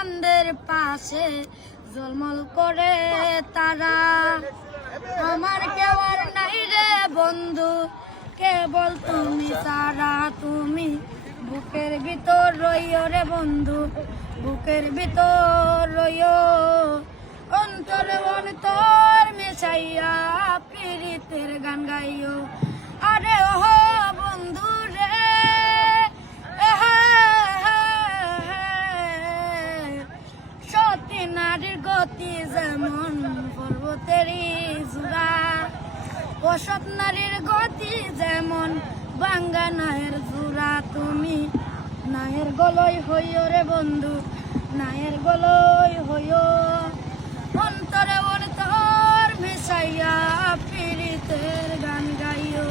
চাঁদের পাশে ঝলমল করে তারা। আমার কেউ আর নাই রে বন্ধু, কেবল তুমি ছাড়া। তুমি বুকের ভিতর রইও রে বন্ধু, বুকের ভিতর রইও। অন্তরে অন্তর মেশাইয়া পীড়িতের গান গাইও। আরে ওহ বন্ধু রে, সতী নারীর গতি যেমন পর্বতেরই চূড়া, অসৎ নারীর গতি যেমন বাঙ্গা নায়ের জোড়া। তুমি নায়ের গলই হইও রে বন্ধু, নায়ের গলই হইও। অন্তরে অন্তর মেশাইয়া পীড়িতের গান গাইও।